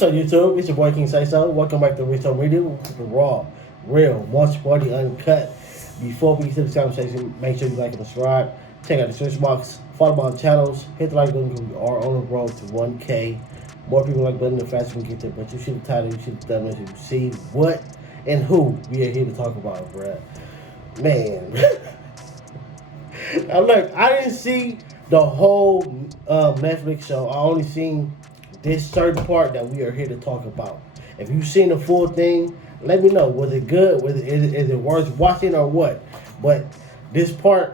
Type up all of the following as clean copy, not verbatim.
What's up, YouTube? It's your boy King SaySo. Welcome back to SaySo Radio. The raw, real, much party uncut. Before we get to the conversation, make sure you like and subscribe. Check out the search box. Follow my channels. Hit the like button because we are on the road to 1K. More people like button, the faster we get there. But you see the title, you see the thumbnail, you see what and who we are here to talk about, bruh. Man. Now look, I didn't see the whole Netflix show. I only seen this certain part that we are here to talk about. If you've seen the full thing, let me know. Was it good? Is it worth watching or what? But this part,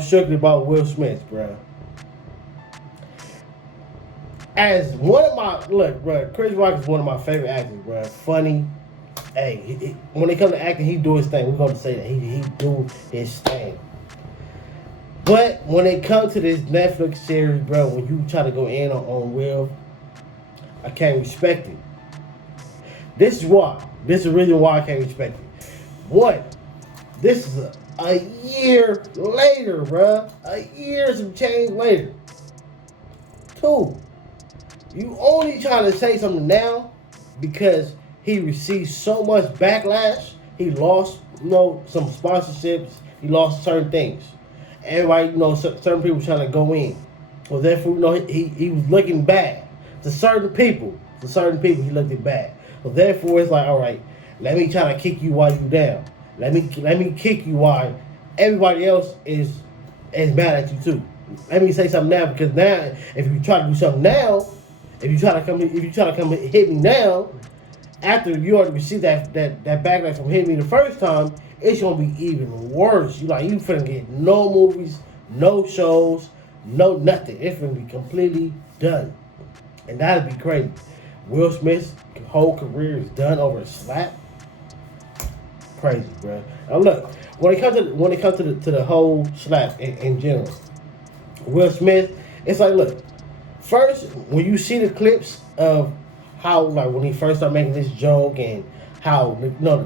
strictly about Will Smith, bro. As one of my Chris Rock is one of my favorite actors, bro. Funny. Hey, when it comes to acting, he do his thing. We're gonna say that he do his thing. But when it comes to this Netflix series, bro, when you try to go in on Will, I can't respect it. This is why. This is the reason why I can't respect it. One, this is a year later, bruh. A year some change later. Two, you only trying to say something now because he received so much backlash. He lost, some sponsorships. He lost certain things. Everybody, certain people trying to go in. So therefore, he was looking bad. To certain people, he looked it bad. So therefore, it's like, all right, let me try to kick you while you down. Let me kick you while everybody else is mad at you too. Let me say something now, because now, if you try to do something now, if you try to come hit me now, after you already received that backlash from hitting me the first time, it's gonna be even worse. You finna get no movies, no shows, no nothing. It's gonna be completely done. And that'd be crazy. Will Smith's whole career is done over a slap. Crazy, bro. Now look, when it comes to the whole slap in general, Will Smith, it's like, look, first when you see the clips of how when he first started making this joke and how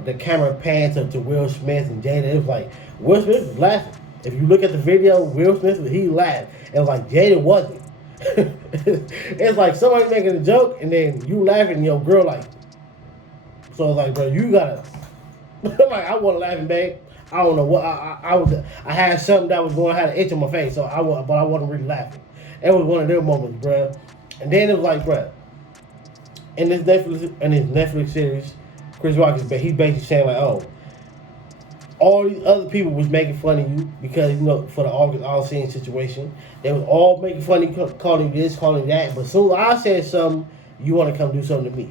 the camera pans to Will Smith and Jada, it was like Will Smith was laughing. If you look at the video, Will Smith he laughed. It was like Jada wasn't. It's like somebody making a joke and then you laughing and your girl like. So it's like, bro, you gotta. I wasn't laughing, babe. I don't know what I had something that was going to have an itch on my face, but I wasn't really laughing. It was one of their moments, bro. And then it was like, bro, in this Netflix series, Chris Rock he's basically saying like, oh, all these other people was making fun of you because, for the August Alsina situation. They was all making fun of you, calling you this, calling you that. But as soon as I said something, you want to come do something to me.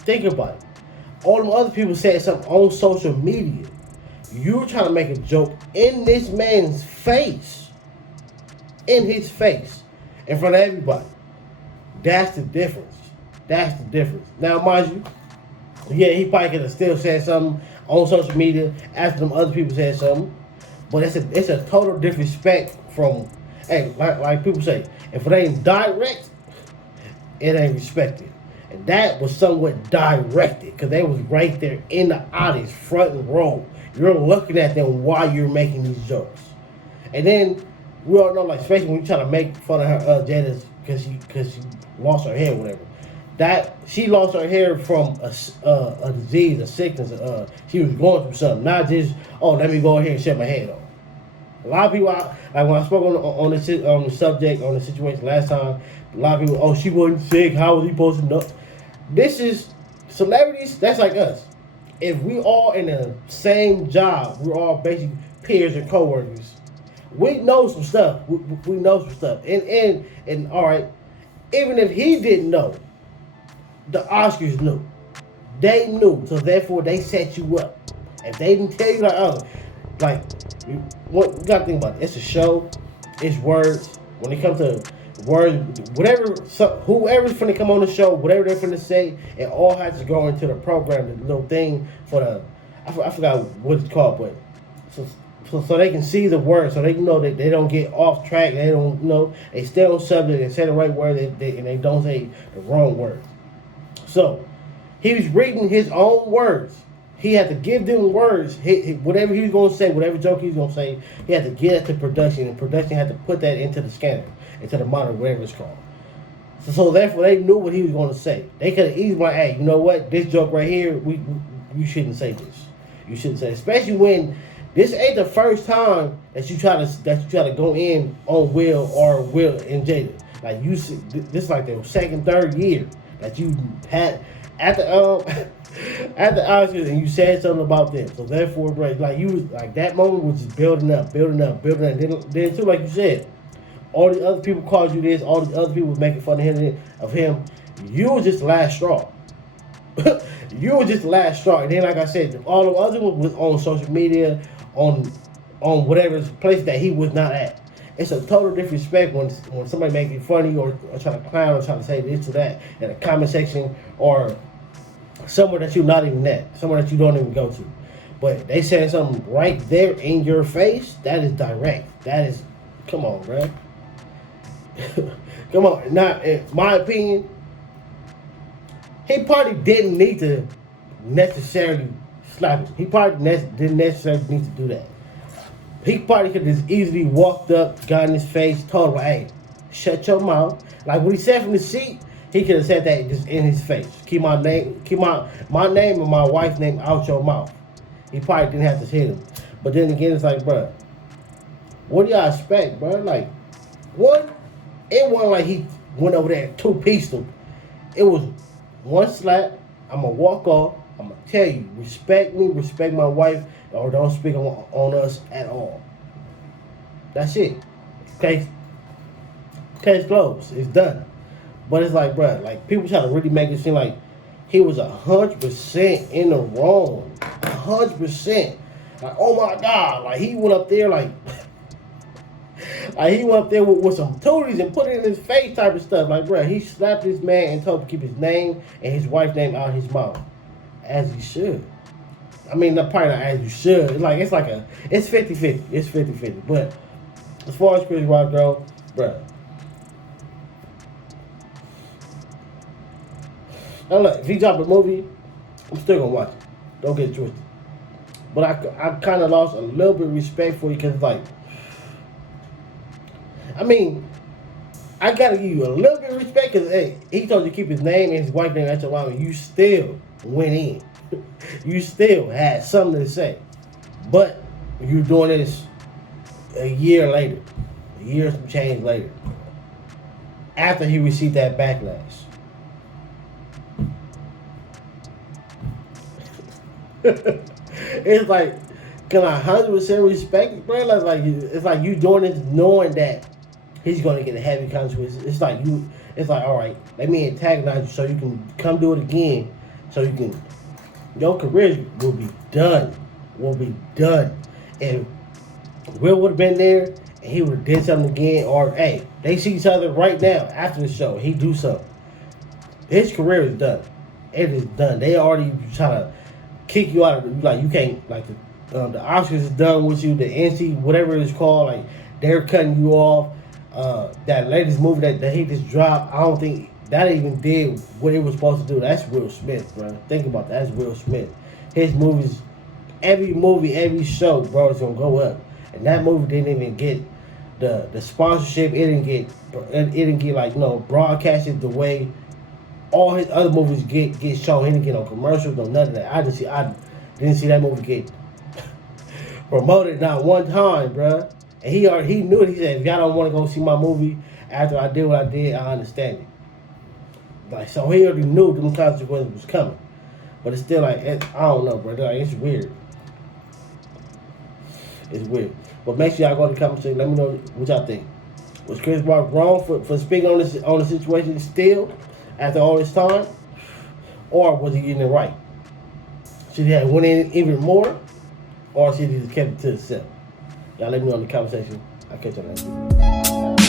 Think about it. All them other people said something on social media. You're trying to make a joke in this man's face. In his face. In front of everybody. That's the difference. Now, mind you, yeah, he probably could have still said something on social media after them other people said something, but it's a total disrespect from, like people say, if it ain't direct, it ain't respected, and that was somewhat directed because they was right there in the audience, front and row. You're looking at them while you're making these jokes, and then we all know, especially when you try to make fun of her, Jada, because she lost her hair, or whatever. That she lost her hair from a disease, a sickness. She was going through something, not just let me go ahead and shut my head off. A lot of people, when I spoke on the subject, on the situation last time, a lot of people, she wasn't sick. How was he supposed to know? This is celebrities. That's like us. If we all in the same job, we're all basically peers and coworkers. We know some stuff. We know some stuff. And all right, even if he didn't know. The Oscars knew. They knew, so therefore they set you up. If they didn't tell you, what you gotta think about it. It's a show. It's words. When it comes to words, whoever's finna come on the show, whatever they're finna say, it all has to go into the program, the little thing for the. I forgot what it's called, but so they can see the words, so they know that they don't get off track. They don't they stay on subject and say the right word, and they don't say the wrong word. So, he was reading his own words. He had to give them words. Whatever he was going to say, whatever joke he was going to say, he had to get it to production, and production had to put that into the scanner, into the monitor, whatever it's called. So therefore, they knew what he was going to say. They could have easily like, hey, you know what? This joke right here, you shouldn't say this. You shouldn't say, especially when this ain't the first time that you try to go in on Will and Jada. Like this is like the second, third year that you had at the at the Oscars and you said something about them. So therefore, bro, like you was like that moment was just building up. Then too, like you said, all the other people called you this. All the other people was making fun of him. You was just the last straw. You were just the last straw. And then, like I said, all the other ones was on social media, on whatever place that he was not at. It's a total disrespect when somebody making funny or trying to clown or trying to say this or that in a comment section or somewhere that you're not even at, somewhere that you don't even go to. But they saying something right there in your face, that is direct. That is, come on, bro. Come on. Now, in my opinion, he probably didn't need to necessarily slap him. He probably didn't necessarily need to do that. He probably could have just easily walked up, got in his face, told him, hey, shut your mouth. Like what he said from the seat, he could have said that just in his face. Keep my name and my wife's name out your mouth. He probably didn't have to hit him. But then again, it's like, bro, what do y'all expect, bro? Like, what? It wasn't like he went over there and two-pieced him. It was one slap, I'm going to walk off, I'm going to tell you, respect me, respect my wife, or don't speak on us at all. That's it. Case closed. It's done. But it's like, bro, like people try to really make it seem like he was 100% in the wrong. 100%. Like, oh my God. Like he went up there like he went up there with some tooties and put it in his face type of stuff. Like, bro, he slapped this man and told him to keep his name and his wife's name out of his mouth. As he should. I mean, probably not as you should. It's 50-50. It's 50-50. But as far as Chris Rock goes, bro. Now look, if he dropped a movie, I'm still gonna watch it. Don't get it twisted. But I kind of lost a little bit of respect for you because, like, I mean, I gotta give you a little bit of respect because, hey, he told you to keep his name and his wife's name at your mouth, and you still went in. You still had something to say. But you're doing this a year later. A year some change later. After he received that backlash. It's like, can I 100% respect it, bro? It's like you doing this knowing that he's going to get a heavy consequence. It's like, all right, let me antagonize you so you can come do it again. So you can, your career will be done. And Will would have been there and he would have did something again. Or, hey, they see each other right now after the show. He do something. His career is done. It is done. They already trying to kick you out of, like, you can't, like, the Oscars is done with you, the NC, whatever it's called, like, they're cutting you off. That latest movie that he just dropped, I don't think that even did what it was supposed to do. That's Will Smith, bro. Think about that. That's Will Smith. His movies, every show, bro, is gonna go up. And that movie didn't even get the sponsorship. It didn't get like, broadcasted the way all his other movies get shown. He didn't get no commercials, no none of that. I didn't see that movie get promoted not one time, bro. And he knew it. He said, if y'all don't want to go see my movie after I did what I did, I understand it. Like, so he already knew them consequences was coming. But it's still like, I don't know, bro. Like, it's weird. It's weird. But make sure y'all go to the comment section. Let me know what y'all think. Was Chris Rock wrong for speaking on the situation still after all this time? Or was he getting it right? Should he have went in even more? Or should he just kept it to himself? Y'all let me know in the comment section. I'll catch y'all next week.